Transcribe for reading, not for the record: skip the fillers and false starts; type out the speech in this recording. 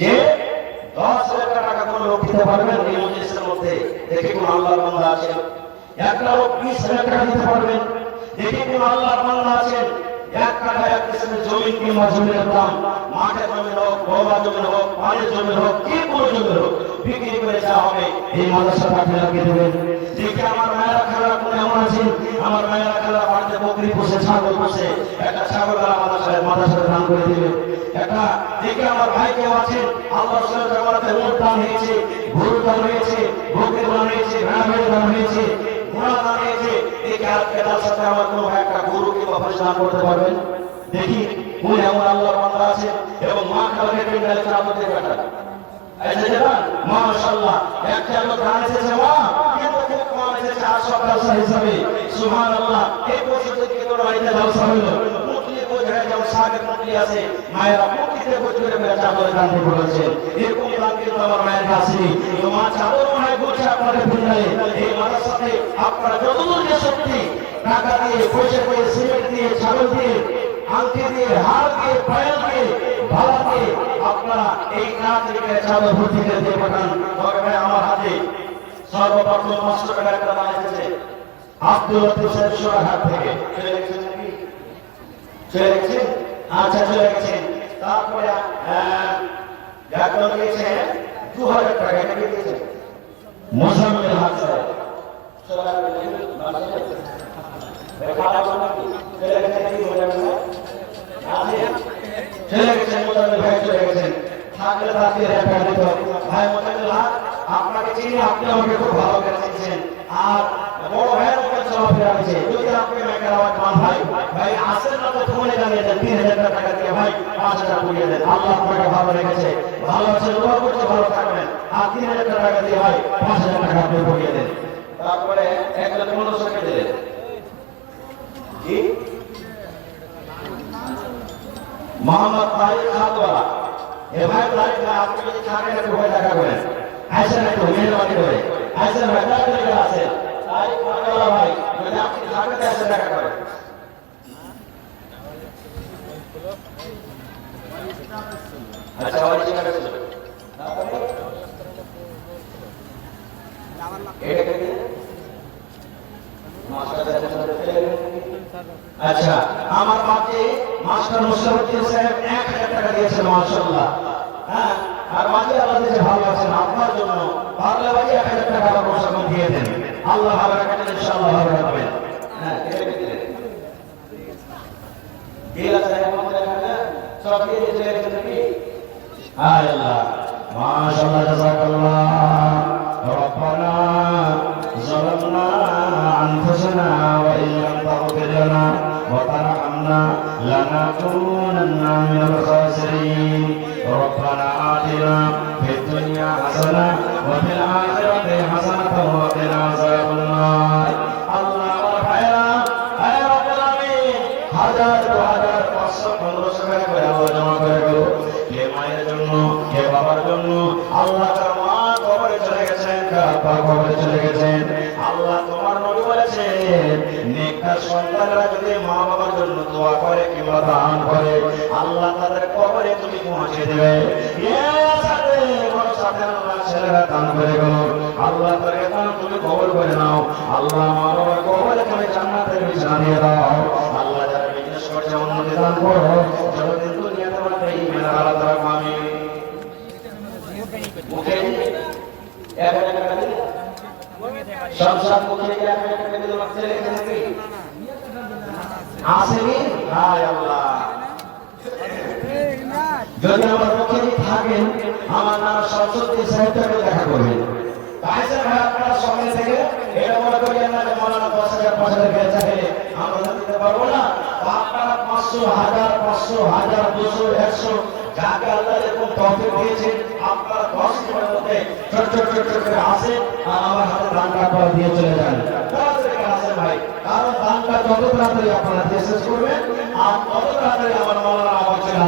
যে 10,000 টাকা কোন লোক দিতে পারবেন এই মজলিসের মধ্যে? দেখি কোন আল্লাহর বান্দা আছেন। একটা লোক 20,000 টাকা দিতে পারবেন? দেখি কোন আল্লাহর বান্দা আছেন? এক কাঠা এক কিসের জমিন কিংবা জমির দাম, মাঠের জমি হোক, বৌবা জমি হোক, পানির জমি হোক, কি কোনো জমি হোক, বিক্রি করে যা হবে এই মাদ্রাসা পাঠিয়ে দেবেন। দেখি আমার মায়েরা খেলা কোন এমন আছেন, আমার মায়েরা খেলা বাড়িতে বকরি পোষে, ছাগল পোষে, একটা ছাগল মাদ্রাসায় দান করে দিবে। একটা দেখি আমার ভাই কেউ আছেন, আল্লাহ জামাতে উট দান হয়েছে, গরুর দান হয়েছে, বকরি দান হয়েছে, ভেড়া দান হয়েছে, ঘোড়া দান হয়েছে। দেখি আজকে তার সাথে আমার কোনো একটা গরু কিংবা পরিচালনা করতে পারবেন? দেখি কোন এমন আল্লাহর বান্দা আছে এবং মা খাবারে পিন্ডালে চাপতে কাটা মাশাআল্লাহ একটা লোক দান এসেছে মা, কিন্তু খুব কম এসেছে 800 টাকা হিসাবে। সুবহানাল্লাহ। এই বছর থেকে তোর বাড়িতে জলসা হলো, মুটলি বোঝা যেমন সাগের মুটলি আছে, মায়েরা মুটলিতে বোঝ করে মেরে চাদরে দান করেছেন। এরকম দান কিন্তু আমার মায়ের কাছে তো মা চাদর মনে করছে আপনাদের পিন্ডালে। এই মাদ্রাসাতে আপনারা যতদূর যে শক্তি টাকা দিয়ে, পয়সা দিয়ে, সিমেন্ট দিয়ে, ছাগল দিয়ে, আংটি দিয়ে, হার দিয়ে, পায়েল দিয়ে, ভালা দিয়ে আপনারা এই কাজ থেকে চাদর ভর্তি করে দিয়ে পাঠান। তবে ভাই আমার হাতে সর্বপ্রথম 500 টাকার একটা দান এসেছে আব্দুল লতিফ সাহেব সোনারহাট থেকে। চলে গেছেন নাকি? চলে গেছেন? আচ্ছা চলে গেছেন। তারপরে একজন দিয়েছে 2000 টাকা। এটা কি দিয়েছে? মোসাম্মেল হাত সাহেব চলে গেছেন। মোজাম্মেল ভাই চলে গেছেন। থাকলে তাকে দেখা দিত ভাই মোজাম্মেল হক, আপনাকে চিনি, আপনি আমাকে খুব ভালো করে চিনছেন। আর বড় ভাইয়ের উপরে চলাফেরা হয়েছে। যদি আপনি মেকার আওয়াজ মান ভাই ভাই আসেন না তো ফোনে জানিয়ে দেন 3000 টাকা দিয়ে ভাই 5000 করিয়ে দেন। আল্লাহ আপনাকে ভালো রেখেছে, ভালো আছে, দোয়া করছে ভালো থাকবেন। আর 3000 টাকা দিয়ে ভাই 5000 টাকা আপনি করিয়ে দেন। তারপরে 1,15,000 টাকা দিলেন। জি মোহাম্মদ তারিক খাতওয়ালা। এ ভাই তারিক ভাই, আপনি যদি থাকেন একটু ভাই দেখা করেন, আইসেন একটু মেহরবানি করে আইসেন ভাই। তারিক আছেন তারিক খাতওয়ালা ভাই, যদি আপনি থাকেন আইসেন দেখা করেন। আচ্ছা আমার চিন্তা করছিল আচ্ছা আমার বাপকে মাস্টার মুশারফুদ্দিন সাহেব 1000 টাকা দিয়েছেন মাশাআল্লাহ। হ্যাঁ, আর বাকি আল্লাহ দিয়েছে ভালো আছেন আপনার জন্য, পারলে বাকি 1000 টাকা আবার প্রসাদ দিয়ে দেন। আল্লাহ ভালো রাখবেন, ইনশাআল্লাহ ভালো রাখবেন। হ্যাঁ এটা কি দিলেন? দিলা সাহেব আমাদের এখানে সব দিয়ে দিতে নাকি? আল্লাহ মাশাআল্লাহ, জাযাকাল্লাহ। রব্বানা যালামনা আনফুসানা ওয়া ইল্লাম তাগফির লানা ওয়া তারহামনা লানাকুনান্না মিনাল খাসিরিন। রব্বানা আতিনা ফিদ দুনিয়া হাসানাহ ওয়া ফিল আখিরাতি হাসানাতাও ওয়া কিনা আযাবান নার। আল্লাহ ভাইরা, হে রব্বুল আলামিন, 1000, 2000, 500, 1500 টাকা করে আল্লাহ জমা করে গেল। কে মায়ের জন্য, কে বাবার জন্য। আল্লাহ তার মা কবরে চলে গেছেন, বাবা কবরে চলে গেছেন। আল্লাহ তোমার নবী বলেছেন নেককার সন্তানরা যদি মা বাবার জন্য দোয়া করে কিংবা দান করে, আল্লাহ তাদের কবরে তুমি পৌঁছে দেবে। আল্লাহ ছেলেরা দান করে গেল, আল্লাহ তাদেরকে দান তুমি কবর করে নাও। আল্লাহ মা বাবার কবরে তুমি জান্নাতের বিছানা দিয়ে দাও। আল্লাহ যারা বিজনেস করছে উন্নতি দান করো, যতদিন দুনিয়াতে বাঁচবে ঈমানের আলো তারা পাবে। মুখে 1000 টাকা দিলে সব মুখে 1000 টাকা দিলে মাত্র লেখে নাকি আসেনি? হায় আল্লাহ, যদি আমার মুখে থাকেন আমার নাম সরস্বতী সাহিত্যকে দেখা করবেন। তাইছে ভাই আপনারা সঙ্গে থেকে এটা মনে করিয়েন না যে মৌলানা 10,000 5,000 টাকা চাইলে আমরা দিতে পারবো না। আপনারা 500, 1000, 500, 1000, 200, 100 যাকে আল্লাহ এরকম তৌফিক দিয়েছেন, আপনারা 10 মিনিটের মধ্যে ছোট ছোট করে আসেন আর আমার হাতে দানটা করে দিয়ে চলে যান। তাড়াতাড়ি আসেন ভাই, কারণ দানটা যত তাড়াতাড়ি আপনারা দিয়ে শেষ করবেন আর তত তাড়াতাড়ি আমার মৌলানা আবার চলে